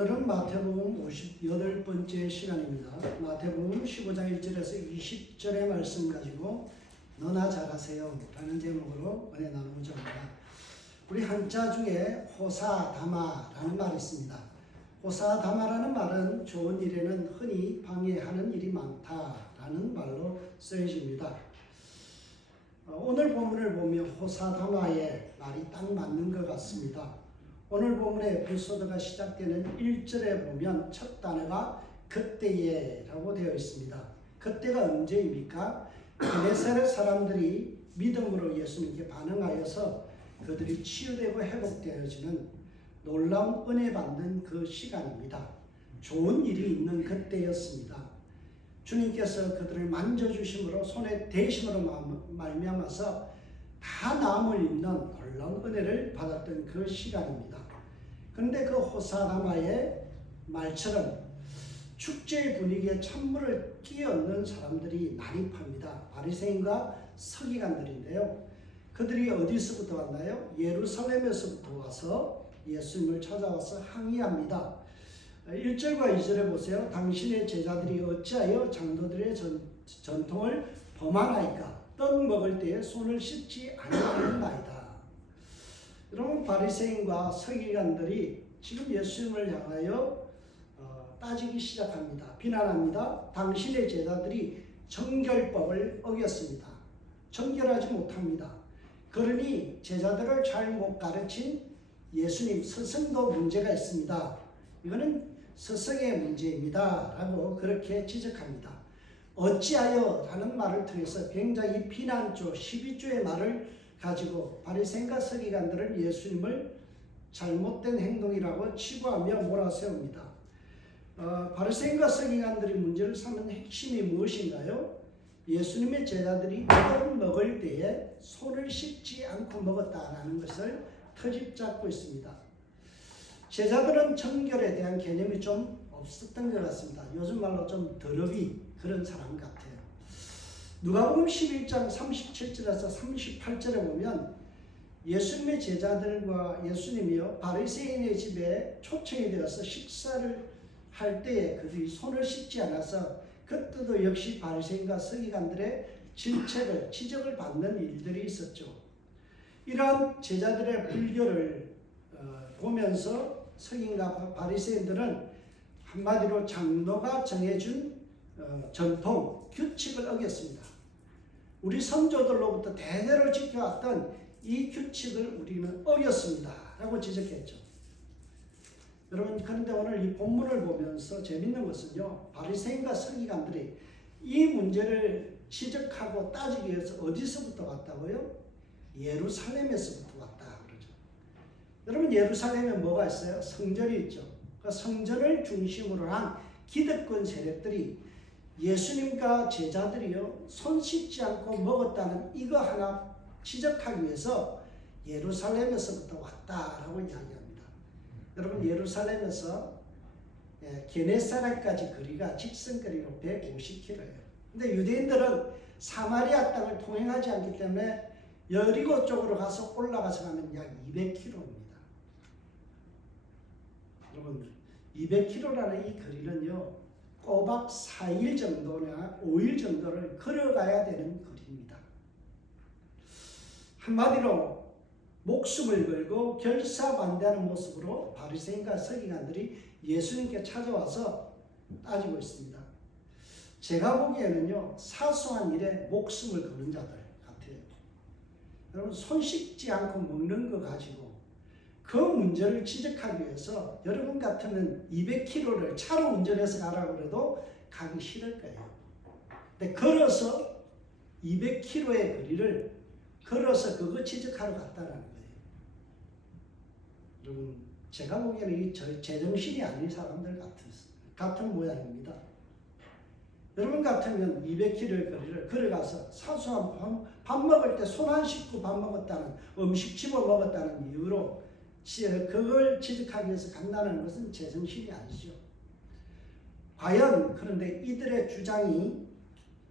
오늘은 마태복음 58번째 시간입니다. 마태복음 15장 1절에서 20절의 말씀 가지고 너나 잘하세요 라는 제목으로 은혜 나누고자 합니다. 우리 한자 중에 호사다마라는 말이 있습니다. 호사다마라는 말은 좋은 일에는 흔히 방해하는 일이 많다라는 말로 쓰여집니다. 오늘 본문을 보면 호사다마의 말이 딱 맞는 것 같습니다. 오늘 본문의 에피소드가 시작되는 1절에 보면 첫 단어가 그때에 라고 되어 있습니다. 그때가 언제입니까? 게네사렛 사람들이 믿음으로 예수님께 반응하여서 그들이 치유되고 회복되어지는 놀라운 은혜 받는 그 시간입니다. 좋은 일이 있는 그때였습니다. 주님께서 그들을 만져주심으로 손에 대심으로 말미암아서 다 나음을 입는 놀라운 은혜를 받았던 그 시간입니다. 그런데 그 호사다마의 말처럼 축제의 분위기에 찬물을 끼얹는 사람들이 난입합니다. 바리새인과 서기관들인데요. 그들이 어디서부터 왔나요? 예루살렘에서부터 와서 예수님을 찾아와서 항의합니다. 1절과 2절에 보세요. 당신의 제자들이 어찌하여 장로들의 전통을 범하나이까? 떡 먹을 때에 손을 씻지 아니하였나이다. 여러분, 바리새인과 서기관들이 지금 예수님을 향하여 따지기 시작합니다. 비난합니다. 당신의 제자들이 정결법을 어겼습니다. 정결하지 못합니다. 그러니 제자들을 잘 못 가르친 예수님 스승도 문제가 있습니다. 이거는 스승의 문제입니다. 라고 그렇게 지적합니다. 어찌하여 라는 말을 통해서 굉장히 비난조, 시비조의 말을 가지고 바리새인과 서기관들은 예수님을 잘못된 행동이라고 치부하며 몰아세웁니다. 바리새인과 서기관들이 문제를 삼는 핵심이 무엇인가요? 예수님의 제자들이 떡 먹을 때에 손을 씻지 않고 먹었다라는 것을 터집잡고 있습니다. 제자들은 정결에 대한 개념이 좀 없었던 것 같습니다. 요즘 말로 좀 더럽이 그런 사람 같아요. 누가복음 11장 37절에서 38절에 보면 예수님의 제자들과 예수님이요 바리새인의 집에 초청이 되어서 식사를 할 때에 그들이 손을 씻지 않아서 그때도 역시 바리새인과 서기관들의 질책을 지적을 받는 일들이 있었죠. 이러한 제자들의 불교를 보면서 서기관과 바리새인들은 한마디로 장로가 정해준 전통, 규칙을 어겼습니다. 우리 선조들로부터 대대로 지켜왔던 이 규칙을 우리는 어겼습니다. 라고 지적했죠. 여러분, 그런데 오늘 이 본문을 보면서 재밌는 것은요. 바리새인과 서기관들이 이 문제를 지적하고 따지기 위해서 어디서부터 왔다고요? 예루살렘에서부터 왔다 그러죠. 여러분, 예루살렘에 뭐가 있어요? 성전이 있죠. 그 성전을 중심으로 한 기득권 세력들이 예수님과 제자들이요 손 씻지 않고 먹었다는 이거 하나 지적하기 위해서 예루살렘에서부터 왔다라고 이야기합니다. 여러분, 예루살렘에서 게네사렛까지 거리가 직선거리로 150km예요. 근데 유대인들은 사마리아 땅을 통행하지 않기 때문에 여리고 쪽으로 가서 올라가서 가면 약 200km입니다. 여러분, 200km라는 이 거리는요 꼬박 4일 정도나 5일 정도를 걸어가야 되는 거리입니다. 한마디로 목숨을 걸고 결사반대하는 모습으로 바리새인과 서기관들이 예수님께 찾아와서 따지고 있습니다. 제가 보기에는요 사소한 일에 목숨을 거는 자들 같아요. 여러분, 손 씻지 않고 먹는 거 가지고 그 문제를 지적하기 위해서 여러분 같으면 200km를 차로 운전해서 가라고 해도 가기 싫을 거예요. 근데 걸어서 200km의 거리를 걸어서 그거 지적하러 갔다라는 거예요. 여러분, 제가 보기에는 이 제정신이 아닌 사람들 같은 모양입니다. 여러분 같으면 200km의 거리를 걸어가서 사소한 밥 먹을 때 손 안 씻고 밥 먹었다는, 음식 집어 먹었다는 이유로 그걸 지적하기 위해서 간다는 것은 제정신이 아니죠. 과연 그런데 이들의 주장이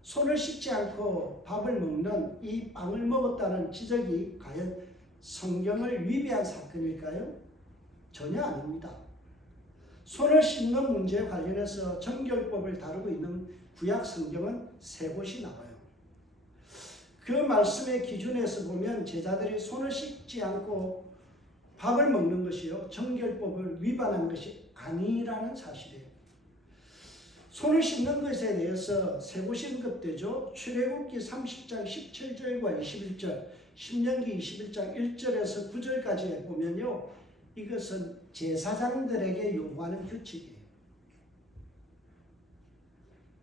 손을 씻지 않고 밥을 먹는 이 빵을 먹었다는 지적이 과연 성경을 위배한 사건일까요? 전혀 아닙니다. 손을 씻는 문제에 관련해서 정결법을 다루고 있는 구약 성경은 3곳이 나와요. 그 말씀의 기준에서 보면 제자들이 손을 씻지 않고 밥을 먹는 것이요 정결법을 위반한 것이 아니라는 사실이에요. 손을 씻는 것에 대해서 3곳이 언급되죠. 출애굽기 30장 17절과 21절, 신명기 21장 1절에서 9절까지 보면요, 이것은 제사장들에게 요구하는 규칙이에요.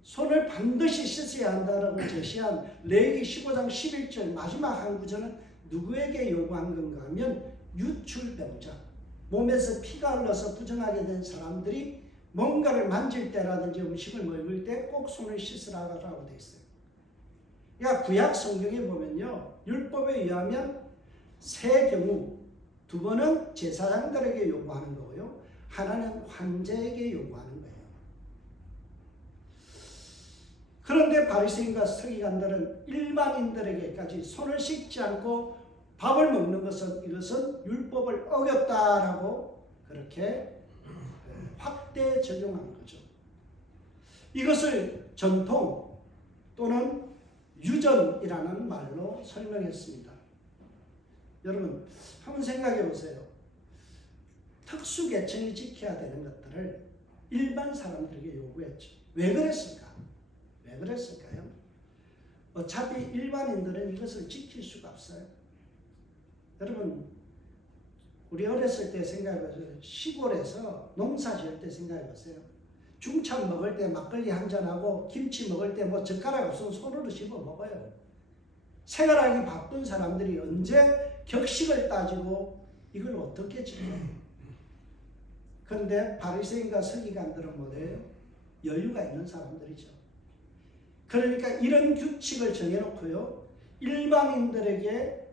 손을 반드시 씻어야 한다고 제시한 레위기 15장 11절 마지막 한 구절은 누구에게 요구한 건가 하면 유출병자, 몸에서 피가 흘러서 부정하게 된 사람들이 뭔가를 만질 때라든지 음식을 먹을 때 꼭 손을 씻으라고 되어 있어요. 그러니까 구약 성경에 보면요, 율법에 의하면 세 경우, 2번은 제사장들에게 요구하는 거고요, 하나는 환자에게 요구하는 거예요. 그런데 바리새인과 서기관들은 일반인들에게까지 손을 씻지 않고 밥을 먹는 것은 이것은 율법을 어겼다라고 그렇게 확대 적용한 거죠. 이것을 전통 또는 유전이라는 말로 설명했습니다. 여러분 한번 생각해 보세요. 특수 계층이 지켜야 되는 것들을 일반 사람들에게 요구했죠. 왜 그랬을까? 왜 그랬을까요? 어차피 일반인들은 이것을 지킬 수가 없어요. 여러분 우리 어렸을 때 생각해보세요. 시골에서 농사 지을 때 생각해보세요. 중참 먹을 때 막걸리 한잔하고 김치 먹을 때 뭐 젓가락 없으면 손으로 씹어 먹어요. 생활하기 바쁜 사람들이 언제 격식을 따지고 이걸 어떻게 지켜요? 그런데 바리새인과 서기관들은 뭐예요? 여유가 있는 사람들이죠. 그러니까 이런 규칙을 정해놓고요, 일반인들에게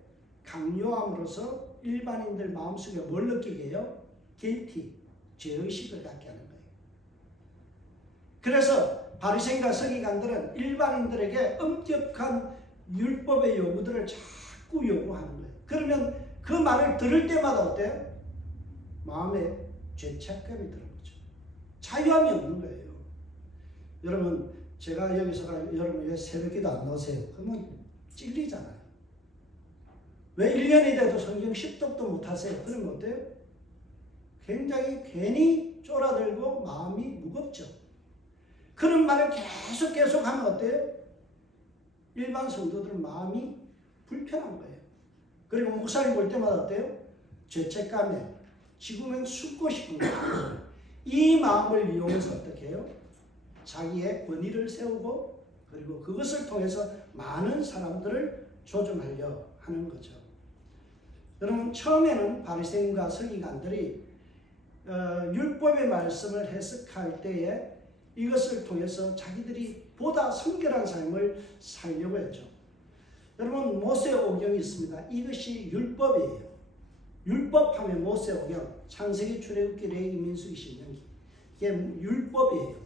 강요함으로써 일반인들 마음속에 뭘 느끼게 해요? guilty, 죄의식을 갖게 하는 거예요. 그래서 바리새인과 서기관들은 일반인들에게 엄격한 율법의 요구들을 자꾸 요구하는 거예요. 그러면 그 말을 들을 때마다 어때요? 마음에 죄책감이 드는 거죠. 자유함이 없는 거예요. 여러분 제가 여기서 여러분 왜 새벽기도 안 나오세요? 그러면 찔리잖아요. 왜 1년이 돼도 성경 10독도 못하세요? 그러면 어때요? 굉장히 괜히 쫄아들고 마음이 무겁죠. 그런 말을 계속 하면 어때요? 일반 성도들은 마음이 불편한 거예요. 그리고 목사님 볼 때마다 어때요? 죄책감에 지금은 숨고 싶은 거예요. 이 마음을 이용해서 어떻게 해요? 자기의 권위를 세우고 그리고 그것을 통해서 많은 사람들을 조종하려 하는 거죠. 여러분 처음에는 바리새인과 서기관들이 율법의 말씀을 해석할 때에 이것을 통해서 자기들이 보다 성결한 삶을 살려고 했죠. 여러분 모세오경이 있습니다. 이것이 율법이에요. 율법하면 모세오경, 창세기, 출애굽기, 레위기, 민수기, 신명기, 이게 율법이에요.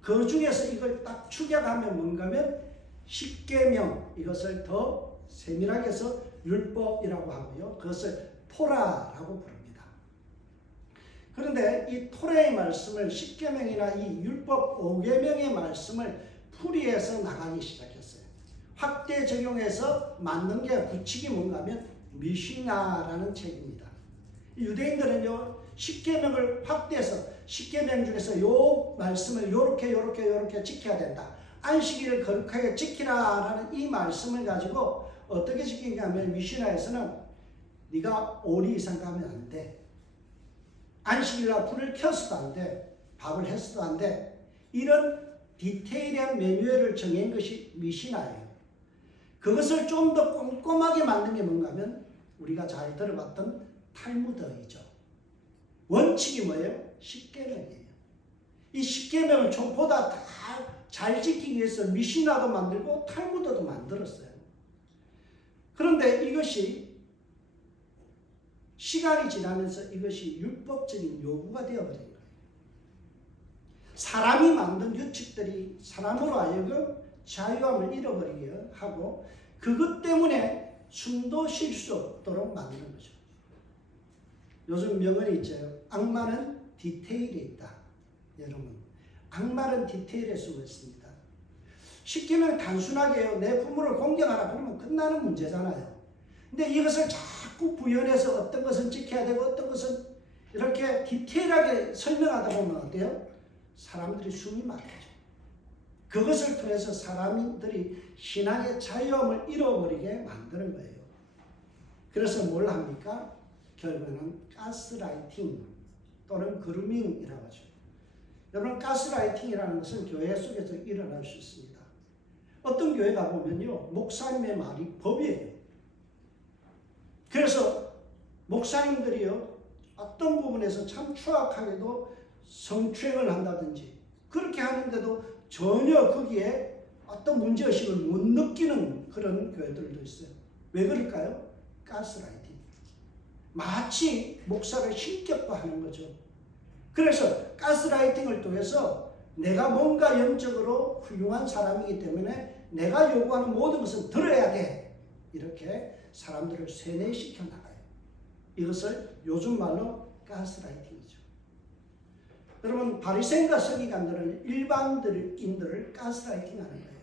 그 중에서 이걸 딱 축약하면 뭔가 하면 십계명, 이것을 더 세밀하게 해서 율법이라고 하고요. 그것을 토라라고 부릅니다. 그런데 이 토라의 말씀을 십계명이나 이 율법 5계명의 말씀을 풀이해서 나가기 시작했어요. 확대 적용해서 만든 게 구칙이 뭔가 하면 미시나라는 책입니다. 유대인들은요, 십계명을 확대해서 십계명 중에서 요 말씀을 요렇게 지켜야 된다. 안식일을 거룩하게 지키라라는 이 말씀을 가지고 어떻게 지키냐 하면 미시나에서는 네가 5리 이상 가면 안 돼. 안식일날 불을 켜서도 안 돼. 밥을 했어도 안 돼. 이런 디테일한 매뉴얼을 정한 것이 미시나예요. 그것을 좀 더 꼼꼼하게 만든 게 뭔가 하면 우리가 잘 들어봤던 탈무드이죠. 원칙이 뭐예요? 십계명이에요. 이 십계명을 보다 다 잘 지키기 위해서 미시나도 만들고 탈무드도 만들었어요. 그런데 이것이 시간이 지나면서 이것이 율법적인 요구가 되어버린 거예요. 사람이 만든 규칙들이 사람으로 하여금 자유함을 잃어버리게 하고 그것 때문에 숨도 쉴 수 없도록 만드는 거죠. 요즘 명언이 있죠. 악마는 디테일에 있다. 여러분, 악마는 디테일에 숨어 있습니다. 시키면 단순하게요. 내 부모를 공경하라 그러면 끝나는 문제잖아요. 근데 이것을 자꾸 부연해서 어떤 것은 지켜야 되고 어떤 것은 이렇게 디테일하게 설명하다 보면 어때요? 사람들이 숨이 막혀져. 그것을 통해서 사람들이 신앙의 자유함을 잃어버리게 만드는 거예요. 그래서 뭘 합니까? 결국에는 가스라이팅 또는 그루밍이라고 하죠. 여러분, 가스라이팅이라는 것은 교회 속에서 일어날 수 있습니다. 어떤 교회 가보면요, 목사님의 말이 법이에요. 그래서 목사님들이요, 어떤 부분에서 참 추악하게도 성추행을 한다든지 그렇게 하는데도 전혀 거기에 어떤 문제의식을 못 느끼는 그런 교회들도 있어요. 왜 그럴까요? 가스라이팅. 마치 목사를 신격화하는 거죠. 그래서 가스라이팅을 통해서 내가 뭔가 영적으로 훌륭한 사람이기 때문에 내가 요구하는 모든 것은 들어야 돼. 이렇게 사람들을 세뇌시켜 나가요. 이것을 요즘 말로 가스라이팅이죠. 여러분, 바리새인과 서기관들은 일반인들을 가스라이팅하는 거예요.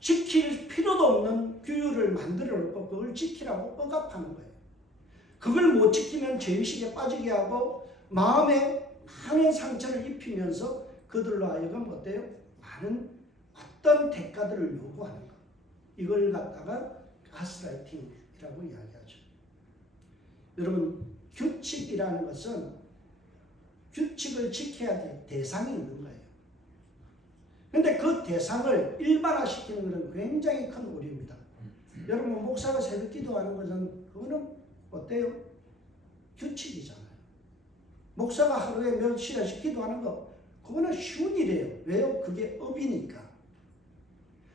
지킬 필요도 없는 규율을 만들어 놓고 그걸 지키라고 억압하는 거예요. 그걸 못 지키면 죄의식에 빠지게 하고 마음에 많은 상처를 입히면서 그들로 하여금 어때요? 많은 어떤 대가들을 요구하는 것. 이걸 갖다가 가스라이팅이라고 이야기하죠. 여러분, 규칙이라는 것은 규칙을 지켜야 될 대상이 있는 거예요. 그런데 그 대상을 일반화시키는 것은 굉장히 큰 오류입니다. 여러분, 목사가 새벽 기도하는 것은 그거는 어때요? 규칙이잖아요. 목사가 하루에 몇 시간씩 기도하는 거 그거는 쉬운 일이에요. 왜요? 그게 업이니까.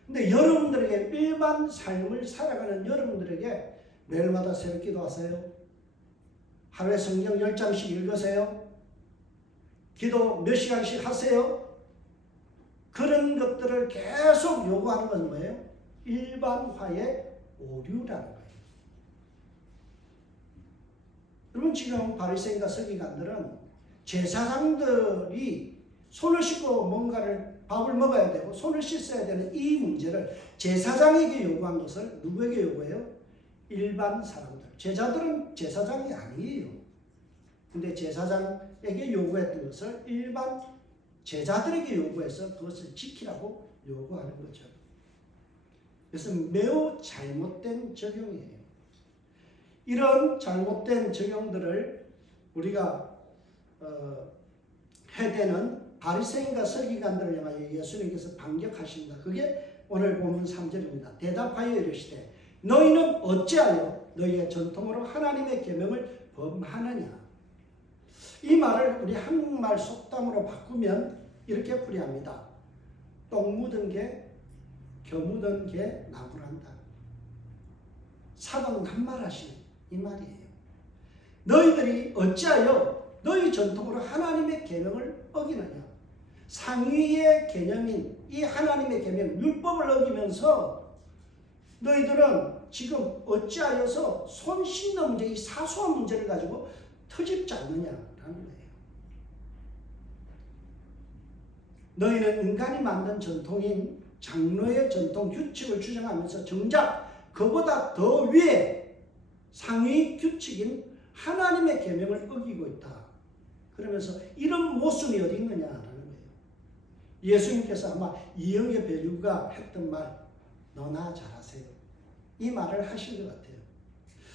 근데 여러분들에게 일반 삶을 살아가는 여러분들에게 매일마다 새벽 기도하세요? 하루에 성경 10장씩 읽으세요? 기도 몇 시간씩 하세요? 그런 것들을 계속 요구하는 건 뭐예요? 일반화의 오류라는 거예요. 여러분, 지금 바리새인과 서기관들은 제사장들이 손을 씻고 뭔가를 밥을 먹어야 되고 손을 씻어야 되는 이 문제를 제사장에게 요구한 것을 누구에게 요구해요? 일반 사람들. 제자들은 제사장이 아니에요. 근데 제사장에게 요구했던 것을 일반 제자들에게 요구해서 그것을 지키라고 요구하는 거죠. 그래서 매우 잘못된 적용이에요. 이런 잘못된 적용들을 우리가 해대는 바리새인과 서기관들을 향하여 예수님께서 반격하십니다. 그게 오늘 본문 3절입니다. 대답하여 이르시되 너희는 어찌하여 너희의 전통으로 하나님의 계명을 범하느냐. 이 말을 우리 한국말 속담으로 바꾸면 이렇게 풀이합니다. 똥 묻은 게 겨 묻은 게 나무란다. 사방 낱말하시는 이 말이에요. 너희들이 어찌하여 너희 전통으로 하나님의 계명을 어기느냐. 상위의 개념인 이 하나님의 계명, 율법을 어기면서 너희들은 지금 어찌하여서 손 씻는 문제, 이 사소한 문제를 가지고 터집지 않느냐라는 거예요. 너희는 인간이 만든 전통인 장로의 전통 규칙을 주장하면서 정작 그보다 더 위에 상위 규칙인 하나님의 계명을 어기고 있다. 그러면서 이런 모순이 어디 있느냐라는 거예요. 예수님께서 아마 이영애 배우가 했던 말, 너나 잘하세요. 이 말을 하신 것 같아요.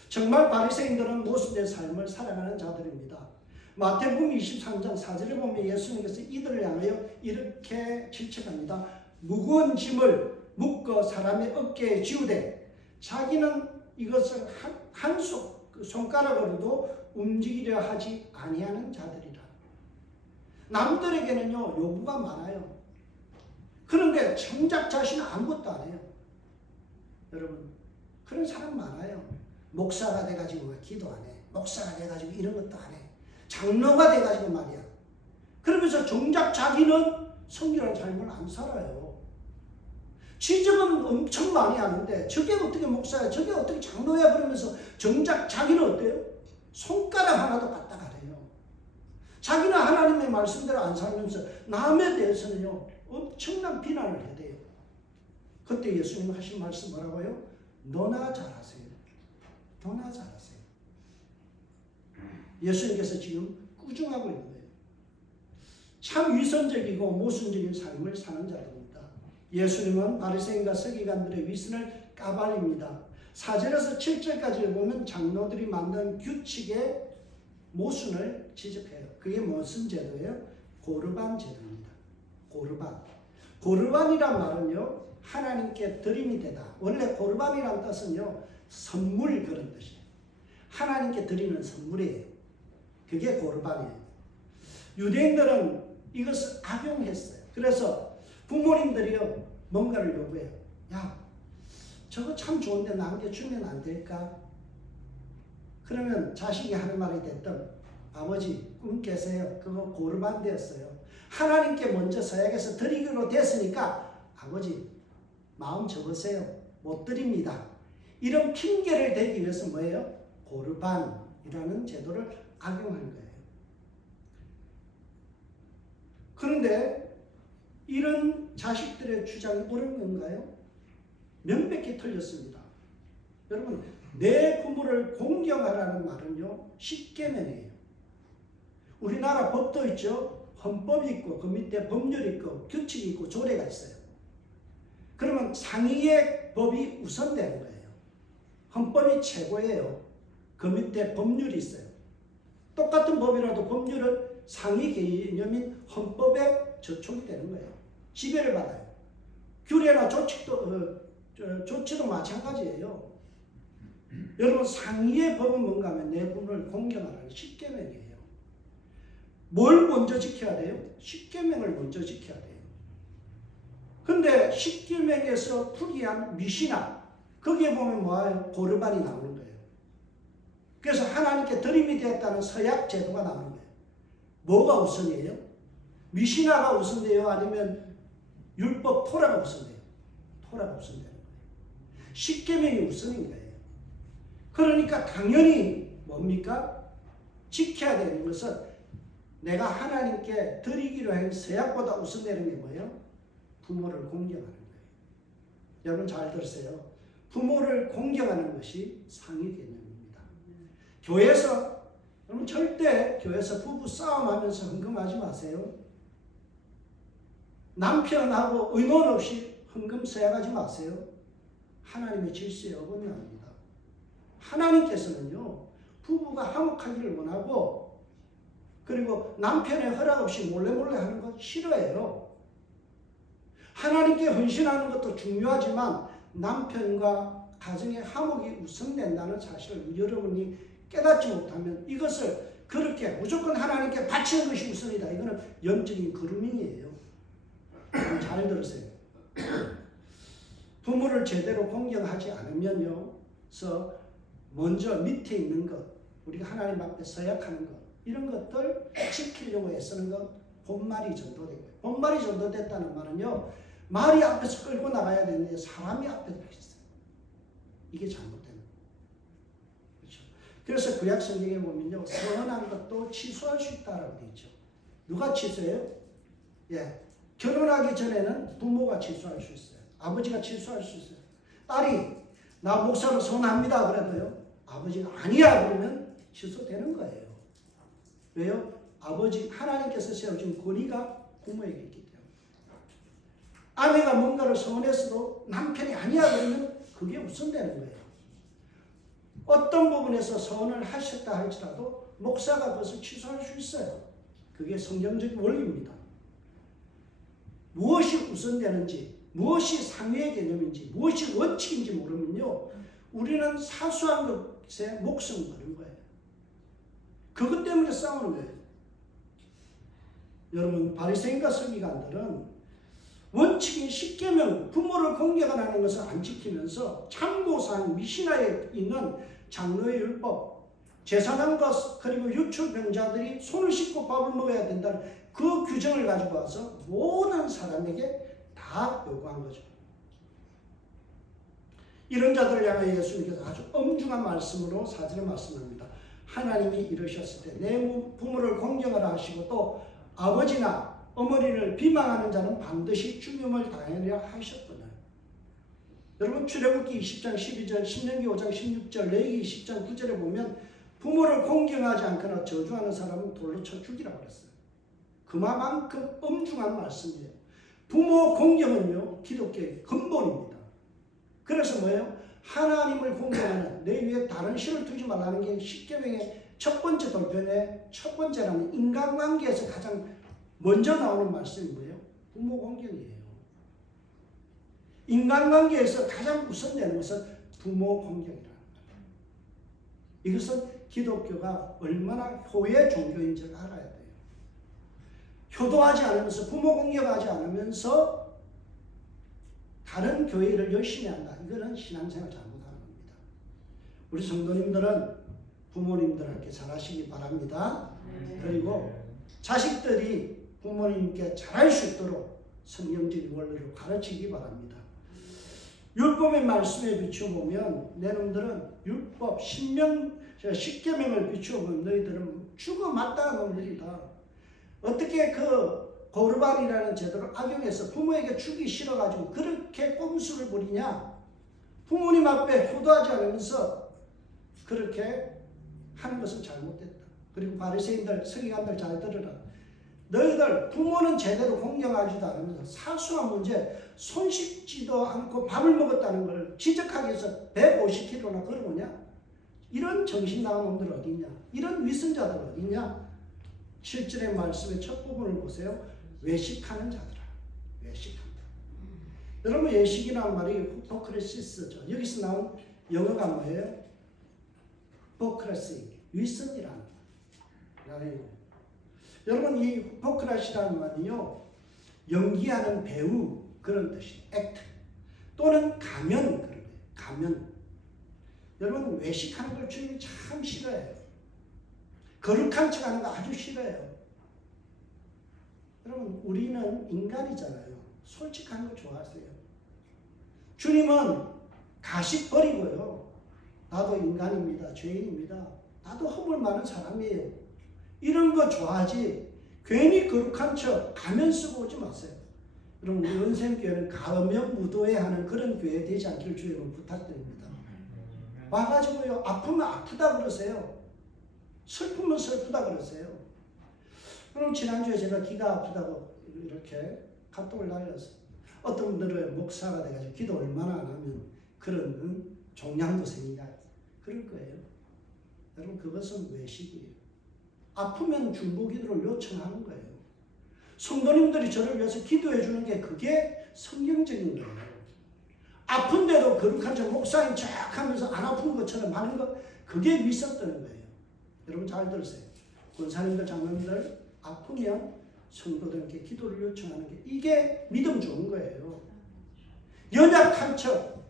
정말 바리새인들은 모순된 삶을 살아가는 자들입니다. 마태복음 23장 4절에 보면 예수님께서 이들을 향하여 이렇게 질책합니다. 무거운 짐을 묶어 사람의 어깨에 지우되 자기는 이것을 한 손가락으로도 움직이려 하지 아니하는 자들이라. 남들에게는요 요구가 많아요. 그런데 정작 자신은 아무것도 안 해요. 여러분, 그런 사람 많아요. 목사가 돼가지고 기도 안 해. 목사가 돼가지고 이런 것도 안 해. 장로가 돼가지고 말이야. 그러면서 정작 자기는 성결한 삶을 안 살아요. 취직은 엄청 많이 하는데 저게 어떻게 목사야, 저게 어떻게 장로야 그러면서 정작 자기는 어때요? 손가락 하나도 갖다 가래요. 자기는 하나님의 말씀대로 안 살면서 남에 대해서는요 엄청난 비난을 해대요. 그때 예수님 하신 말씀 뭐라고요? 너나 잘하세요. 너나 잘하세요. 예수님께서 지금 꾸중하고 있는 거예요. 참 위선적이고 모순적인 삶을 사는 자들입니다. 예수님은 바리새인과 서기관들의 위선을 까발립니다. 4절에서 7절까지를 보면 장로들이 만든 규칙의 모순을 지적해요. 그게 무슨 제도예요? 고르반 제도입니다. 고르반. 고르반이란 말은요, 하나님께 드림이 되다. 원래 고르반이란 뜻은요, 선물 그런 뜻이에요. 하나님께 드리는 선물이에요. 그게 고르반이에요. 유대인들은 이것을 악용했어요. 그래서 부모님들이요, 뭔가를 요구해요. 야, 저거 참 좋은데 나한테 주면 안 될까? 그러면 자식이 하는 말이 됐던 아버지 꿈 깨세요. 그거 고르반 되었어요. 하나님께 먼저 서약해서 드리기로 됐으니까 아버지 마음 접으세요. 못 드립니다. 이런 핑계를 대기 위해서 뭐예요? 고르반이라는 제도를 악용한 거예요. 그런데 이런 자식들의 주장이 옳은 건가요? 명백히 틀렸습니다. 여러분, 내 부모를 공경하라는 말은요, 십계명이에요. 우리나라 법도 있죠. 헌법이 있고 그 밑에 법률이 있고 규칙이 있고 조례가 있어요. 그러면 상위의 법이 우선되는 거예요. 헌법이 최고예요. 그 밑에 법률이 있어요. 똑같은 법이라도 법률은 상위 개념인 헌법에 저촉이 되는 거예요. 지배를 받아요. 규례나 조치도 마찬가지예요. 여러분, 상위의 법은 뭔가 하면 내 부모를 공경하라는 십계명이에요. 뭘 먼저 지켜야 돼요? 십계명을 먼저 지켜야 돼요. 근데 십계명에서 풀이한 미시나, 거기에 보면 뭐예요? 고르반이 나오는 거예요. 그래서 하나님께 드림이 되었다는 서약 제도가 나오는 거예요. 뭐가 우선이에요? 미시나가 우선돼요? 아니면 율법 토라가 우선돼요? 토라가 우선되는 거예요. 십계명이 우선인 거예요. 그러니까 당연히 뭡니까? 지켜야 되는 것은 내가 하나님께 드리기로 한 서약보다 우선되는 게 뭐예요? 부모를 공경하는 거예요. 여러분 잘 들으세요. 부모를 공경하는 것이 상위 개념입니다. 교회에서, 여러분 절대 교회에서 부부 싸움하면서 헌금하지 마세요. 남편하고 의논 없이 헌금 서약하지 마세요. 하나님의 질서에 어긋납니다. 하나님께서는요, 부부가 화목하기를 원하고, 그리고 남편의 허락 없이 몰래 하는 거 싫어해요. 하나님께 헌신하는 것도 중요하지만 남편과 가정의 화목이 우선된다는 사실을 여러분이 깨닫지 못하면 이것을 그렇게 무조건 하나님께 바치는 것이 우선이다. 이거는 영적인 그루밍이에요. 잘 들으세요. 부모를 제대로 공경하지 않으면요, 먼저 밑에 있는 것, 우리가 하나님 앞에 서약하는 것, 이런 것들 지키려고 애쓰는 것, 본말이 전도된 거예요. 본말이 전도됐다는 말은요, 말이 앞에서 끌고 나가야 되는데 사람이 앞에 있어요. 이게 잘못된 거예요. 그렇죠? 그래서 구약 성경에 보면요, 선한 것도 취소할 수 있다라고 되어 있죠. 누가 취소해요? 예, 결혼하기 전에는 부모가 취소할 수 있어요. 아버지가 취소할 수 있어요. 딸이 나 목사로 선합니다 그래도요, 아버지가 아니야 그러면 취소되는 거예요. 왜요? 아버지, 하나님께서 세워준 권위가 부모에게 있기 때문에. 아내가 뭔가를 서원했어도 남편이 아니야 그러면 그게 우선되는 거예요. 어떤 부분에서 서원을 하셨다 할지라도 목사가 그것을 취소할 수 있어요. 그게 성경적인 원리입니다. 무엇이 우선되는지, 무엇이 상위의 개념인지, 무엇이 원칙인지 모르면요, 우리는 사소한 것에 목숨을 거는 거예요. 그것 때문에 싸우는 거예요. 여러분, 바리새인과 서기관들은 원칙인 십계명, 부모를 공경하는 것을 안 지키면서 참고사항 미시나에 있는 장로의 율법, 제사장 것 그리고 유출병자들이 손을 씻고 밥을 먹어야 된다는 그 규정을 가지고 와서 모든 사람에게 다 요구한 거죠. 이런 자들을 향해 예수님께서 아주 엄중한 말씀으로 4절에 말씀합니다. 하나님이 이르셨을 때 내 부모를 공경하라 하시고 또 아버지나 어머니를 비방하는 자는 반드시 죽임을 당하리라 하셨거든요. 여러분 출애굽기 20장 12절, 신명기 5장 16절, 레위기 10장 9절에 보면 부모를 공경하지 않거나 저주하는 사람은 돌로 쳐 죽이라고 그랬어요. 그만큼 엄중한 말씀이에요. 부모 공경은요 기독교의 근본입니다. 그래서 뭐예요? 하나님을 공경하는 내 위에 다른 신을 두지 말라는 게 십계명의 첫 번째 돌편의 첫 번째라는 인간관계에서 가장 먼저 나오는 말씀이 뭐예요? 부모 공경이에요. 인간관계에서 가장 우선되는 것은 부모 공경이라는 거예요. 이것은 기독교가 얼마나 효의 종교인지를 알아야 돼요. 효도하지 않으면서 부모 공경하지 않으면서 다른 교회를 열심히 한다. 이거는 신앙생활 잘못하는 겁니다. 우리 성도님들은 부모님들한테 잘하시기 바랍니다. 그리고 자식들이 부모님께 잘할 수 있도록 성경적인 원리를 가르치기 바랍니다. 율법의 말씀에 비추어보면 내 놈들은 율법, 십계명을 비추어보면 너희들은 죽어 마땅한 놈들이다. 어떻게 그 고르반이라는 제도를 악용해서 부모에게 주기 싫어가지고 그렇게 꼼수를 부리냐? 부모님 앞에 효도하지 않으면서 그렇게 하는 것은 잘못됐다. 그리고 바리새인들, 서기관들 잘 들으라. 너희들 부모는 제대로 공경하지도 않으면서 사소한 문제 손 씻지도 않고 밥을 먹었다는 걸 지적하기 위해서 150km나 걸어오냐? 이런 정신 나간 놈들 어디 있냐? 이런 위선자들 어디 있냐? 7절의 말씀의 첫 부분을 보세요. 외식하는 자들아. 외식한다. 여러분 외식이라는 말이 후포크레시스죠. 여기서 나온 영어가 뭐예요? 포크레시, 위선이라는 거예요. 여러분 이 후포크레시라는 말은요. 연기하는 배우 그런 뜻이에요. 액트 또는 가면 그런 거예요. 가면. 여러분 외식하는 걸 주님이 참 싫어해요. 거룩한 척하는 거 아주 싫어해요. 여러분 우리는 인간이잖아요. 솔직한 거 좋아하세요. 주님은 가식 버리고요. 나도 인간입니다. 죄인입니다. 나도 허물 많은 사람이에요. 이런 거 좋아하지 괜히 거룩한 척 가면 쓰고 오지 마세요. 여러분 우리 은샘교회는 가면 무도회 하는 그런 교회 되지 않기를 주님은 부탁드립니다. 와가지고요 아프면 아프다 그러세요. 슬프면 슬프다 그러세요. 그럼 지난주에 제가 귀가 아프다고 이렇게 카톡을 날렸어요. 어떤 분들은 목사가 돼가지고 기도 얼마나 안 하면 그런 종양도 생기냐 그럴 거예요. 여러분 그것은 외식이에요. 아프면 중보기도를 요청하는 거예요. 성도님들이 저를 위해서 기도해 주는 게 그게 성경적인 거예요. 아픈데도 거룩한 척 목사님 쫙 하면서 안 아픈 것처럼 하는 것 그게 위선되는 거예요. 여러분 잘 들으세요. 권사님들 장로님들 아프면 성도들에게 기도를 요청하는 게 이게 믿음 좋은 거예요. 연약한 척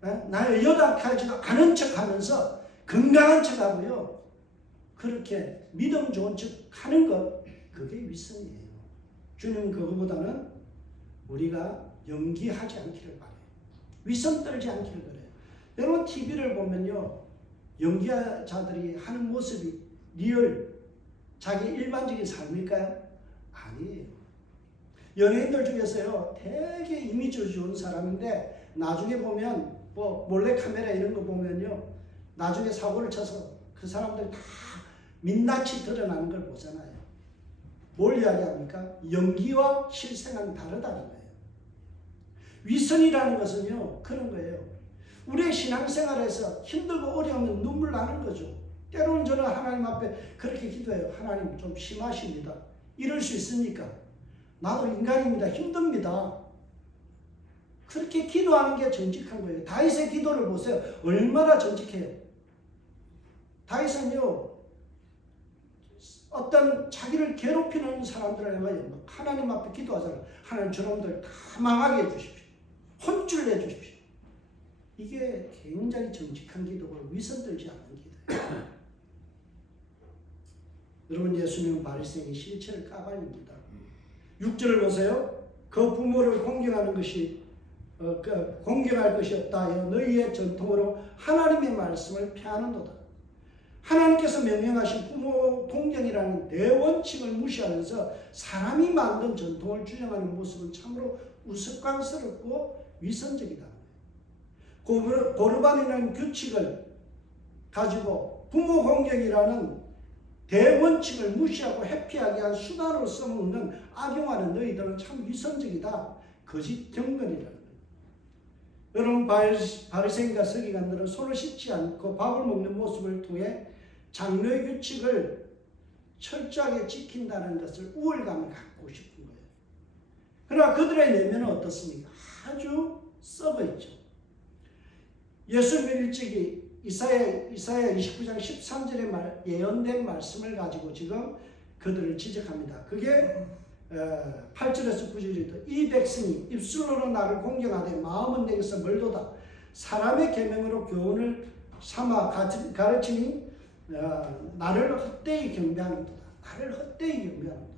나의 연약하지도 않은 척 하면서 건강한 척 하고요. 그렇게 믿음 좋은 척 하는 것 그게 위선이에요. 주님은 그거보다는 우리가 연기하지 않기를 바래요. 위선 떨지 않기를 바래요. 여러분 TV를 보면요. 연기자들이 하는 모습이 리얼 자기 일반적인 삶일까요? 아니에요. 연예인들 중에서요. 되게 이미지 좋은 사람인데 나중에 보면 뭐 몰래카메라 이런 거 보면요. 나중에 사고를 쳐서 그 사람들 다 민낯이 드러나는 걸 보잖아요. 뭘 이야기합니까? 연기와 실생활은 다르다는 거예요. 위선이라는 것은요. 그런 거예요. 우리의 신앙생활에서 힘들고 어려우면 눈물 나는 거죠. 때로는 저는 하나님 앞에 그렇게 기도해요. 하나님 좀 심하십니다. 이럴 수 있습니까? 나도 인간입니다. 힘듭니다. 그렇게 기도하는 게 정직한 거예요. 다윗의 기도를 보세요. 얼마나 정직해요. 다윗은요. 어떤 자기를 괴롭히는 사람들에게 하나님 앞에 기도하잖아요. 하나님 저놈들 다 망하게 해주십시오. 혼쭐 내주십시오. 이게 굉장히 정직한 기도고 위선들지 않은 기도예요. 여러분 예수님은 바리새인의 실체를 까발립니다. 6절을 보세요. 그 부모를 공경하는 것이 공경할 것이 없다. 너희의 전통으로 하나님의 말씀을 폐하는도다. 하나님께서 명령하신 부모 공경이라는 대원칙을 무시하면서 사람이 만든 전통을 주장하는 모습은 참으로 우스꽝스럽고 위선적이다. 고르반이라는 규칙을 가지고 부모 공경이라는 대원칙을 무시하고 회피하게 한 수단으로 써먹는 악용하는 너희들은 참 위선적이다. 거짓 경건이라는 거예요. 여러분, 바리새인과 서기관들은 손을 씻지 않고 밥을 먹는 모습을 통해 장로의 규칙을 철저하게 지킨다는 것을 우월감을 갖고 싶은 거예요. 그러나 그들의 내면은 어떻습니까? 아주 썩어있죠. 예수님의 일찍이 이사야 29장 13절에 예언된 말씀을 가지고 지금 그들을 지적합니다. 그게 8절에서 9절이다. 이 백성이 입술로는 나를 공경하되 마음은 내게서 멀도다. 사람의 계명으로 교훈을 삼아 가르치니 나를 헛되이 경배하는도다. 나를 헛되이 경배하는도다.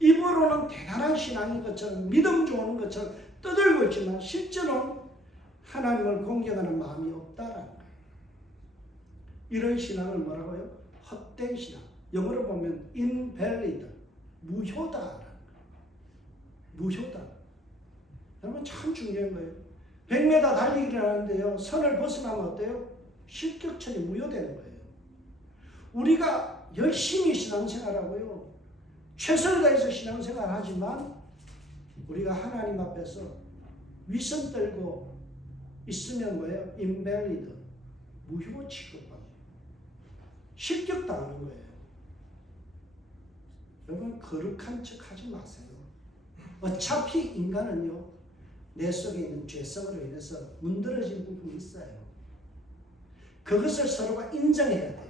입으로는 대단한 신앙인 것처럼 믿음 좋은 것처럼 떠들고 있지만 실제로는 하나님을 공경하는 마음이 없다라는 거예요. 이런 신앙을 뭐라고요? 헛된 신앙. 영어로 보면 invalid, 무효다라는 거예요. 무효다. 여러분 참 중요한 거예요. 100m 달리기를 하는데요. 선을 벗어나면 어때요? 실격처리 무효되는 거예요. 우리가 열심히 신앙생활하고요. 최선을 다해서 신앙생활 하지만 우리가 하나님 앞에서 위선 떨고 있으면 뭐예요? invalid, 무효 취급받는 실격당하는 거예요. 여러분 거룩한 척 하지 마세요. 어차피 인간은요. 내 속에 있는 죄성으로 인해서 문드러진 부분이 있어요. 그것을 서로가 인정해야 돼요.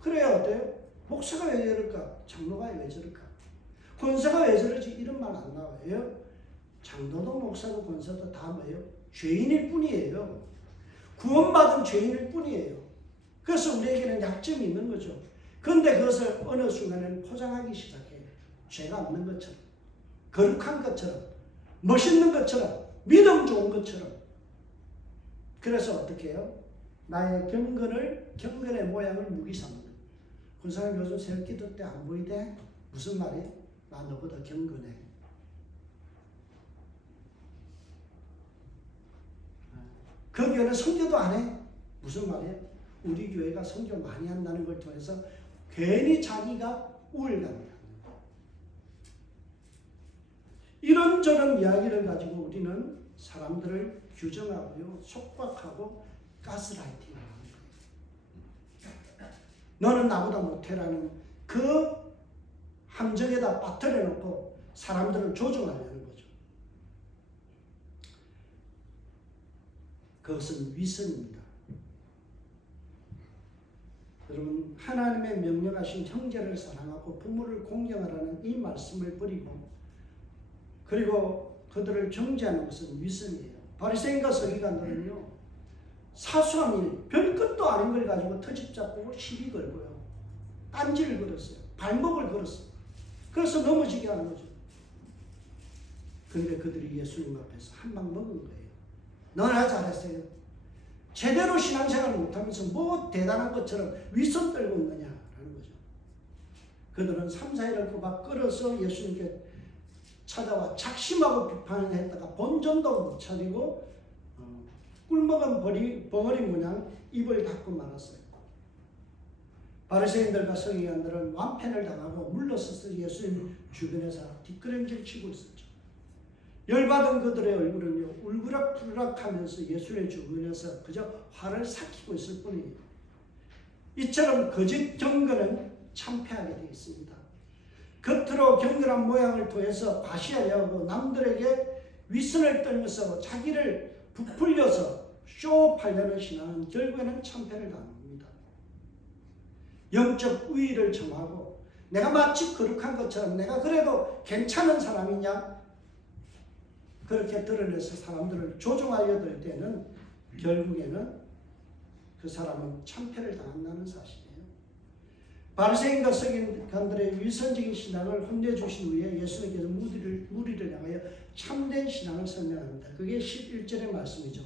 그래야 어때요? 목사가 왜 저럴까? 장로가 왜 저럴까? 권사가 왜 저러지? 이런 말 안 나와요. 장로도 목사도 권사도 다 뭐예요? 죄인일 뿐이에요. 구원받은 죄인일 뿐이에요. 그래서 우리에게는 약점이 있는 거죠. 그런데 그것을 어느 순간에는 포장하기 시작해요. 죄가 없는 것처럼, 거룩한 것처럼, 멋있는 것처럼, 믿음 좋은 것처럼. 그래서 어떻게 해요? 나의 경건의 모양을 무기 삼는 거예요. 그 사람 요즘 새벽 기도 때 안 보이대? 무슨 말이에요? 나 너보다 경건해. 그 교회는 선교도 안 해? 무슨 말이에요? 우리 교회가 선교 많이 한다는 걸 통해서 괜히 자기가 우월감이야. 이런저런 이야기를 가지고 우리는 사람들을 규정하고요, 속박하고 가스라이팅을 하는 거예요. 너는 나보다 못해라는 그 함정에다 빠뜨려 놓고 사람들을 조종하려는 거죠. 그것은 위선입니다. 여러분, 하나님의 명령하신 형제를 사랑하고 부모를 공경하라는 이 말씀을 버리고 그리고 그들을 정죄하는 것은 위선이에요. 바리새인과 서기관들은요, 사소한 일, 별것도 아닌 걸 가지고 터집 잡고 시비 걸고요, 딴지를 걸었어요. 발목을 걸었어요. 그래서 넘어지게 하는 거죠. 그런데 그들이 예수님 앞에서 한 방 먹은 거예요. 너나 잘했어요. 제대로 신앙생활을 못하면서 뭐 대단한 것처럼 위선 떨고 있느냐라는 거죠. 그들은 3, 4일을 꼬박 끌어서 예수님께 찾아와 작심하고 비판을 했다가 본전도 못 차리고 꿀먹은 벙어리 모양 입을 닫고 말았어요. 바리새인들과 서기관들은 완패를 당하고 물러서서 예수님 주변에서 뒷걸음질 치고 있었죠. 열받은 그들의 얼굴은요, 울그락불락하면서 예수의 주변에서 그저 화를 삭히고 있을 뿐이에요. 이처럼 거짓 경건은 참패하게 되어 있습니다. 겉으로 경건한 모양을 통해서 과시하려 하고 남들에게 위선을 떨면서 자기를 부풀려서 쇼업하려는 신앙은 결국에는 참패를 당합니다. 영적 우위를 점하고 내가 마치 거룩한 것처럼 내가 그래도 괜찮은 사람이냐 그렇게 드러내서 사람들을 조종하려 들 때는 결국에는 그 사람은 참패를 당한다는 사실이에요. 바리새인과 서기관들의 위선적인 신앙을 혼내주신 후에 예수님께서 무리를 향하여 참된 신앙을 설명합니다. 그게 11절의 말씀이죠.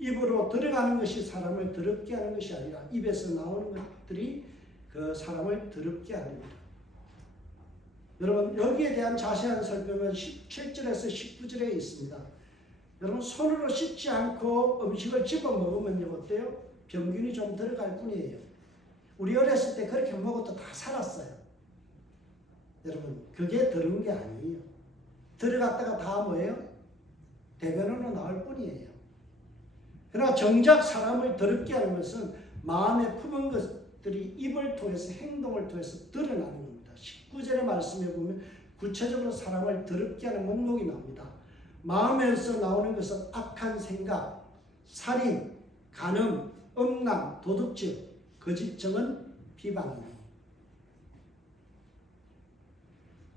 입으로 들어가는 것이 사람을 더럽게 하는 것이 아니라 입에서 나오는 것들이 그 사람을 더럽게 합니다. 여러분 여기에 대한 자세한 설명은 17절에서 19절에 있습니다. 여러분 손으로 씻지 않고 음식을 집어 먹으면 어때요? 병균이 좀 들어갈 뿐이에요. 우리 어렸을 때 그렇게 먹어도 다 살았어요. 여러분 그게 더러운 게 아니에요. 들어갔다가 다 뭐예요? 대변으로 나올 뿐이에요. 그러나 정작 사람을 더럽게 하는 것은 마음에 품은 것들이 입을 통해서 행동을 통해서 드러나는 겁니다. 19절의 말씀에 보면 구체적으로 사람을 더럽게 하는 목록이 나옵니다. 마음에서 나오는 것은 악한 생각, 살인, 간음, 음란, 도둑질, 거짓증언, 비방이에요.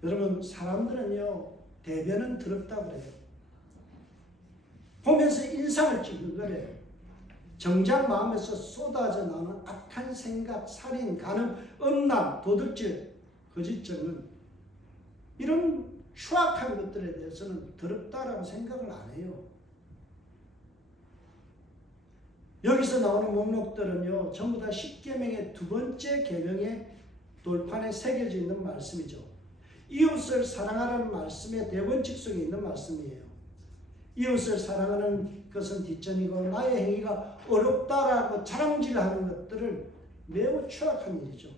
여러분 사람들은요 대변은 더럽다고 그래요. 보면서 인상을 찍는 거래요. 정작 마음에서 쏟아져 나오는 악한 생각, 살인, 간음, 음란, 도둑질, 거짓증언 이런 추악한 것들에 대해서는 더럽다라고 생각을 안 해요. 여기서 나오는 목록들은요 전부 다 십계명의 두 번째 계명의 돌판에 새겨져 있는 말씀이죠. 이웃을 사랑하라는 말씀의 대원칙성이 있는 말씀이에요. 이웃을 사랑하는 것은 뒷전이고 나의 행위가 어렵다라고 자랑질하는 것들을 매우 추악한 일이죠.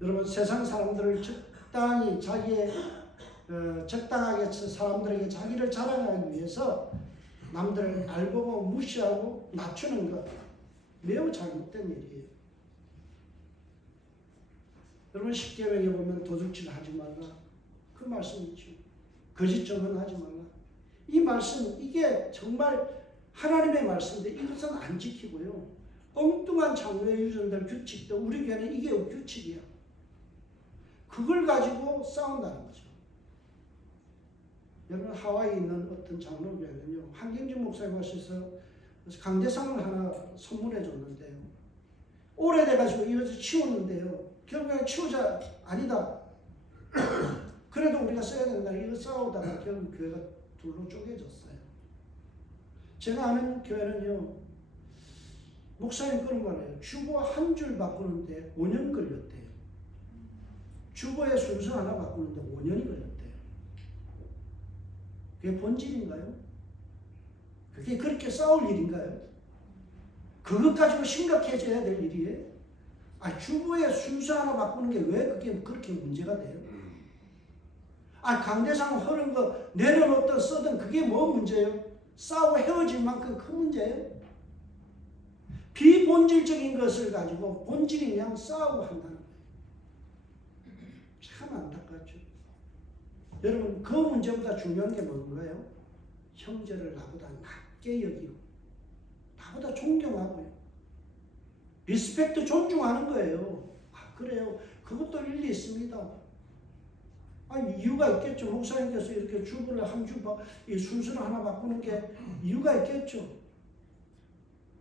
여러분 세상 사람들을 적당히 적당하게 사람들에게 자기를 자랑하기 위해서 남들을 알보고 무시하고 낮추는 것 매우 잘못된 일이에요. 여러분 십계명에 보면 도둑질 하지 말라 그 말씀이 있죠. 거짓증언 하지 말라. 이 말씀 이게 정말 하나님의 말씀인데 이것은 안 지키고요. 엉뚱한 장로의 유전들 규칙도 우리 교회는 이게 규칙이야. 그걸 가지고 싸운다는 거죠. 여러분 하와이에 있는 어떤 장로교회는요. 한경진 목사님 하셔서 강대상을 하나 선물해 줬는데요. 오래돼가지고 이것을 치웠는데요. 결국에 치우자 아니다. 그래도 우리가 써야 된다. 이거 싸우다가 결국 교회가 둘로 쪼개졌어요. 제가 아는 교회는요. 목사님 그런 말이에요. 주보 한 줄 바꾸는데 5년 걸렸대요. 주보의 순서 하나 바꾸는데 5년이 걸렸대요. 그게 본질인가요? 그게 그렇게 싸울 일인가요? 그것 가지고 심각해져야 될 일이에요? 주보의 순서 하나 바꾸는 게 왜 그게 그렇게 문제가 돼요? 강대상 흐른 거 내려놓든 쓰든 그게 뭐 문제예요? 싸우고 헤어질 만큼 큰 문제예요? 비본질적인 것을 가지고 본질이 그냥 싸우고 한다는 거예요. 참 안타깝죠. 여러분 그 문제보다 중요한 게 뭔가요? 형제를 나보다 낮게 여기고 나보다 존경하고요. 리스펙트 존중하는 거예요. 그래요. 그것도 일리 있습니다. 이유가 있겠죠. 목사님께서 이렇게 주보를 이 순서를 하나 바꾸는 게 이유가 있겠죠.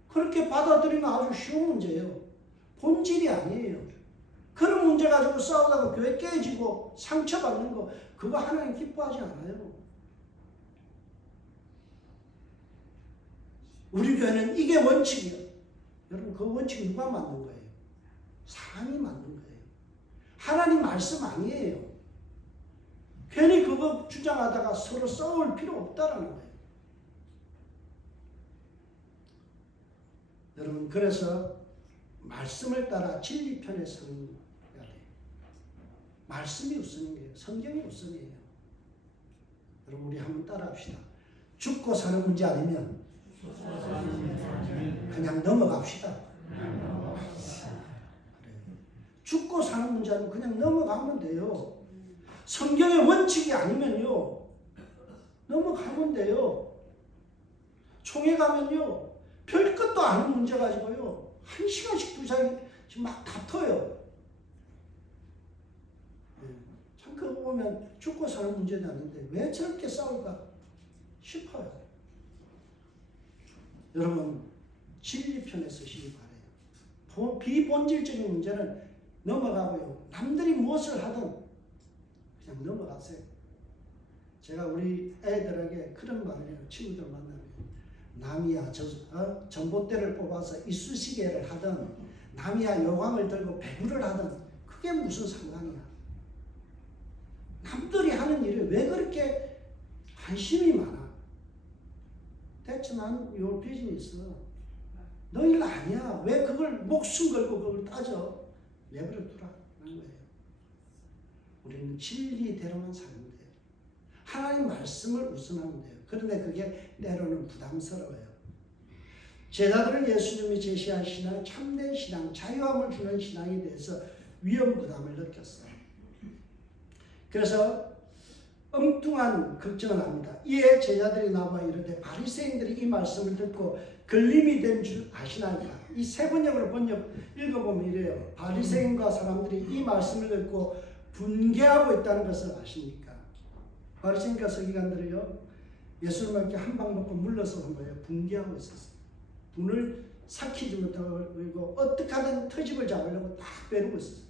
그렇게 받아들이면 아주 쉬운 문제예요. 본질이 아니에요. 그런 문제 가지고 싸우다가 교회 깨지고 상처받는 거 그거 하나님 기뻐하지 않아요. 우리 교회는 이게 원칙이에요. 여러분 그 원칙 누가 만든 거예요? 사람이 만든 거예요. 하나님 말씀 아니에요. 괜히 그거 주장하다가 서로 싸울 필요 없다라는 거예요. 여러분 그래서 말씀을 따라 진리 편에 서야 돼요. 말씀이 우선이에요. 성경이 우선이에요. 여러분 우리 한번 따라합시다. 죽고 사는 문제 아니면 그냥 넘어갑시다. 죽고 사는 문제 아니면 그냥 넘어가면 돼요. 성경의 원칙이 아니면요 넘어가면 돼요. 총회 가면요 별것도 아닌 문제 가지고요 1시간씩 2시간씩 막 다퉈요. 참 그거 보면 죽고 사는 문제는 아닌데 왜 저렇게 싸울까 싶어요. 여러분 진리 편에 서시기 바라요. 비본질적인 문제는 넘어가고요. 남들이 무엇을 하든 그냥 넘어가세요. 제가 우리 애들에게 그런 말을 해요. 친구들 만나면 남이야 전봇대를 뽑아서 이쑤시개를 하든 남이야 요강을 들고 배구를 하든 그게 무슨 상관이야. 남들이 하는 일에 왜 그렇게 관심이 많아. 됐지만 요 비즈니스 너 일 아니야. 왜 그걸 목숨 걸고 그걸 따져. 내버려 두라 하는 거예요. 우리는 진리대로만 살면 돼요. 하나님 말씀을 우선하면 돼요. 그런데 그게 때로는 부담스러워요. 제자들은 예수님이 제시한 신앙, 참된 신앙, 자유함을 주는 신앙에 대해서 위험 부담을 느꼈어요. 그래서 엉뚱한 걱정을 합니다. 이에 제자들이 나와 이르되 바리새인들이 이 말씀을 듣고 걸림이 된 줄 아시나이까. 이 세 번역으로 읽어보면 이래요. 바리새인과 사람들이 이 말씀을 듣고 분개하고 있다는 것을 아십니까? 바리새인과 서기관들이요 예수님께 한 방 먹고 물러서 한 거예요. 분개하고 있었어요. 분을 삭히지 못하고 그리고 어떻게 하든 터집을 잡으려고 딱 빼르고 있었어요.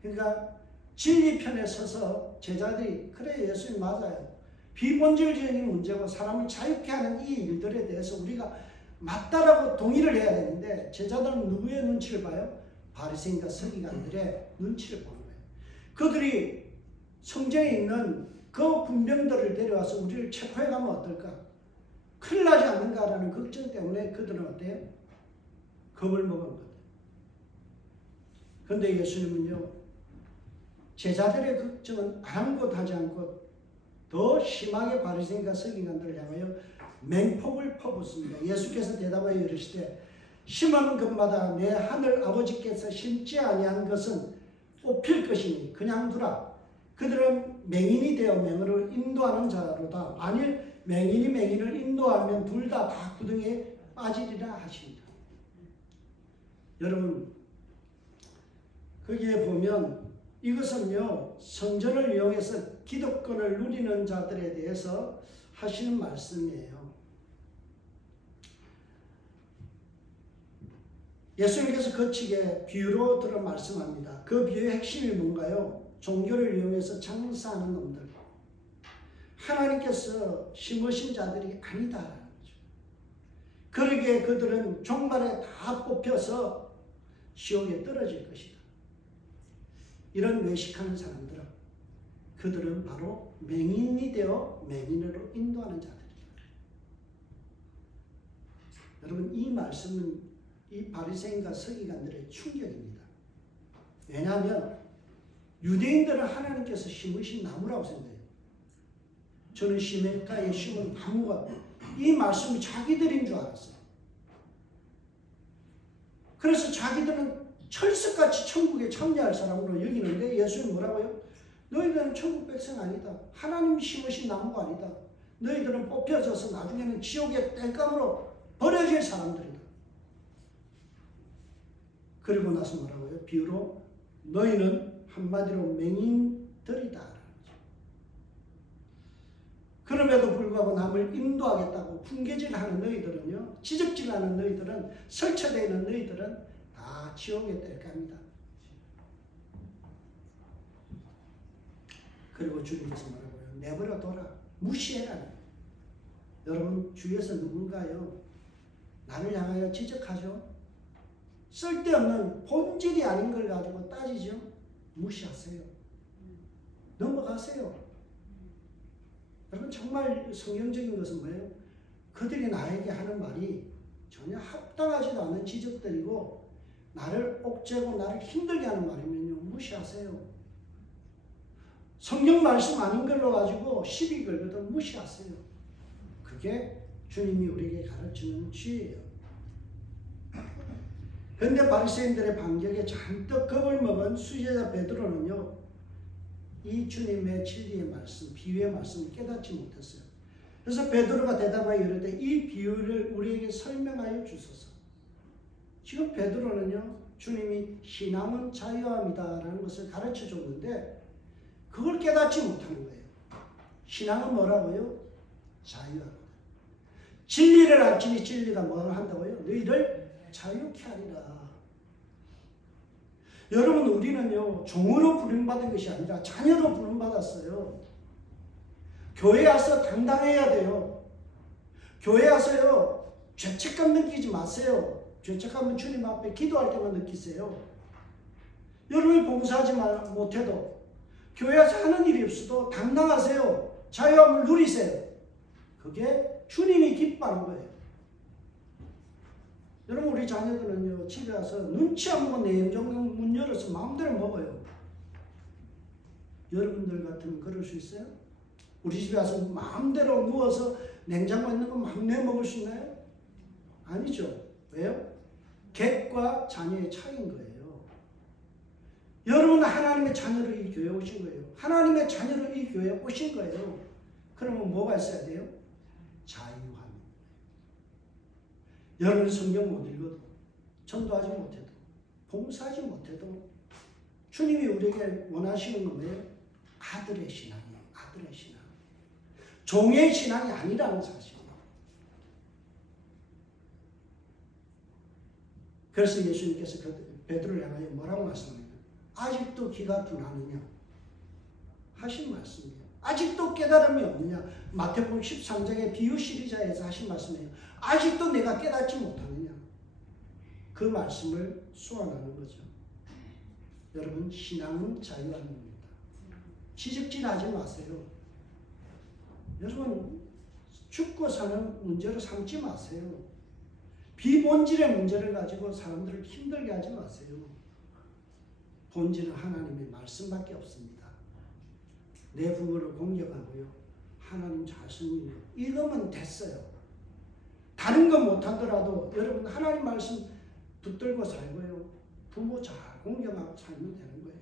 그러니까 진리 편에 서서 제자들이 그래 예수님 맞아요. 비본질적인 문제고 사람을 자유케 하는 이 일들에 대해서 우리가 맞다라고 동의를 해야 되는데 제자들은 누구의 눈치를 봐요? 바리새인과 서기관들의 눈치를 보는 거예요. 그들이 성경에 있는 그 군병들을 데려와서 우리를 체포해 가면 어떨까? 큰일 나지 않는가라는 걱정 때문에 그들은 어때요? 겁을 먹은 거예요. 그런데 예수님은요 제자들의 걱정은 아랑곳하지 않고 더 심하게 바리새인과 서기관들을 향하여 맹폭을 퍼붓습니다. 예수께서 대답하여 이르시되 심은 것마다 내 하늘 아버지께서 심지 아니한 것은 뽑힐 것이니 그냥 두라. 그들은 맹인이 되어 맹인을 인도하는 자로다. 만일 맹인이 맹인을 인도하면 둘 다 구덩이에 빠지리라 하십니다. 여러분 거기에 보면 이것은요 성전을 이용해서 기득권을 누리는 자들에 대해서 하시는 말씀이에요. 예수님께서 거치게 비유로 들어 말씀합니다. 그 비유의 핵심이 뭔가요? 종교를 이용해서 장사하는 놈들, 하나님께서 심으신 자들이 아니다라는 거죠. 그러기에 그들은 종말에 다 뽑혀서 지옥에 떨어질 것이다. 이런 외식하는 사람들은 그들은 바로 맹인이 되어 맹인으로 인도하는 자들이다. 여러분 이 말씀은 이 바리새인과 서기관들의 충격입니다. 왜냐하면 유대인들은 하나님께서 심으신 나무라고 생각해요. 저는 시냇가에 심은 나무가 이 말씀이 자기들인 줄 알았어요. 그래서 자기들은 철석같이 천국에 참여할 사람으로 여기는데 예수님 뭐라고요? 너희들은 천국 백성 아니다. 하나님이 심으신 나무가 아니다. 너희들은 뽑혀져서 나중에는 지옥의 땔감으로 버려질 사람들이다. 그리고 나서 뭐라고요? 비유로 너희는 한마디로 맹인들이다. 그럼에도 불구하고 남을 인도하겠다고 풍계질하는 너희들은요, 지적질하는 너희들은, 설치되어 있는 너희들은 다 지옥의 땔감이다. 그리고 주님께서 뭐라고요? 내버려 둬라. 무시해라. 여러분 주위에서 누군가요? 나를 향하여 지적하죠? 쓸데없는 본질이 아닌 걸 가지고 따지죠? 무시하세요. 넘어가세요. 여러분 정말 성경적인 것은 뭐예요? 그들이 나에게 하는 말이 전혀 합당하지도 않은 지적들이고 나를 옥죄고 나를 힘들게 하는 말이면요 무시하세요. 성경 말씀 아닌 걸로 가지고 시비 걸거든 무시하세요. 그게 주님이 우리에게 가르치는 지혜예요. 그런데 바리새인들의 반격에 잔뜩 겁을 먹은 수제자 베드로는요 이 주님의 진리의 말씀, 비유의 말씀을 깨닫지 못했어요. 그래서 베드로가 대답하여 이르되 이 비유를 우리에게 설명하여 주소서. 지금 베드로는요 주님이 신앙은 자유함이다라는 것을 가르쳐 줬는데 그걸 깨닫지 못하는 거예요. 신앙은 뭐라고요? 자유함이다. 진리를 알지니 진리가 뭘 한다고요? 너희를 자유케 하리라. 여러분 우리는요 종으로 부름받은 것이 아니라 자녀로 부름받았어요. 교회 와서 당당해야 돼요. 교회 와서요 죄책감 느끼지 마세요. 죄책감은 주님 앞에 기도할 때만 느끼세요. 여러분이 봉사하지 못해도 교회에서 하는 일이 없어도 당당하세요. 자유함을 누리세요. 그게 주님이 기뻐하는 거예요. 여러분 우리 자녀들은요 집에 와서 눈치 안 보고 냉장고 문 열어서 마음대로 먹어요. 여러분들 같으면 그럴 수 있어요? 우리 집에 와서 마음대로 누워서 냉장고에 있는 거 막 내먹을 수 있나요? 아니죠. 왜요? 객과 자녀의 차이인 거예요. 여러분은 하나님의 자녀로 이 교회에 오신 거예요. 하나님의 자녀로 이 교회에 오신 거예요. 그러면 뭐가 있어야 돼요? 자유함. 여러분이 성경 못 읽어도, 전도하지 못해도, 봉사하지 못해도 주님이 우리에게 원하시는 건 뭐예요? 아들의 신앙이에요. 아들의 신앙. 종의 신앙이 아니라는 사실이에요. 그래서 예수님께서 베드로를 향하여 뭐라고 말씀합니까? 아직도 기가 둔하느냐 하신 말씀이에요. 아직도 깨달음이 없느냐. 마태복음 13장의 비유 시리자에서 하신 말씀이에요. 아직도 내가 깨닫지 못하느냐. 그 말씀을 소환하는 거죠. 여러분 신앙은 자유함입니다. 지적질하지 마세요. 여러분 죽고 사는 문제로 삼지 마세요. 비본질의 문제를 가지고 사람들을 힘들게 하지 마세요. 본질은 하나님의 말씀밖에 없습니다. 내 부모를 공경하고요. 하나님 자신이 이거면 됐어요. 다른 거 못하더라도 여러분 하나님 말씀 붙들고 살고요. 부모 잘 공경하고 살면 되는 거예요.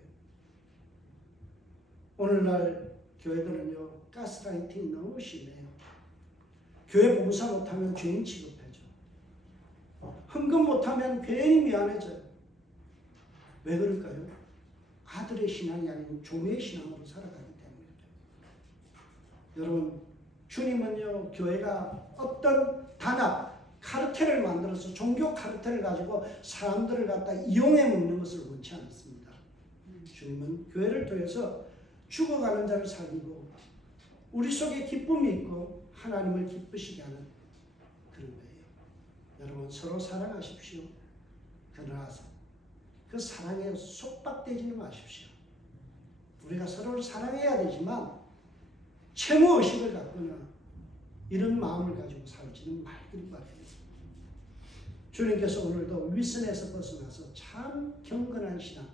오늘날 교회들은요. 가스라이팅이 너무 심해요. 교회 봉사 못하면 죄인 취급해줘. 헌금 못하면 괜히 미안해져요. 왜 그럴까요? 아들의 신앙이 아닌 종의 신앙으로 살아가기 때문이죠. 여러분 주님은요. 교회가 어떤 단합, 카르텔을 만들어서 종교 카르텔을 가지고 사람들을 갖다 이용해 먹는 것을 원치 않습니다. 주님은 교회를 통해서 죽어가는 자를 살리고 우리 속에 기쁨이 있고 하나님을 기쁘시게 하는 그런 거예요. 여러분 서로 사랑하십시오. 그러나 그 사랑에 속박되지는 마십시오. 우리가 서로를 사랑해야 되지만 채무의식을 갖거나 이런 마음을 가지고 살지는 말길 바랍니다. 주님께서 오늘도 위선에서 벗어나서 참 경건한 신앙,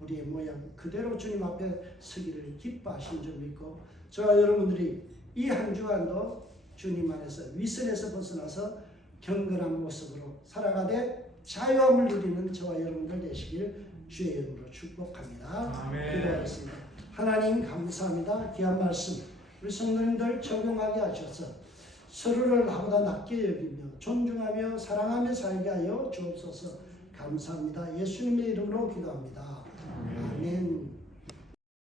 우리의 모양 그대로 주님 앞에 서기를 기뻐하신 줄 믿고 저와 여러분들이 이 한 주간도 주님 안에서 위선에서 벗어나서 경건한 모습으로 살아가되 자유함을 누리는 저와 여러분들 되시길 주의 이름으로 축복합니다. 기도하겠습니다. 하나님 감사합니다. 귀한 말씀 우리 성도님들 적용하게 하셔서 서로를 나보다 낮게 여기며 존중하며 사랑하며 살게 하여 주옵소서. 감사합니다. 예수님의 이름으로 기도합니다. 아멘.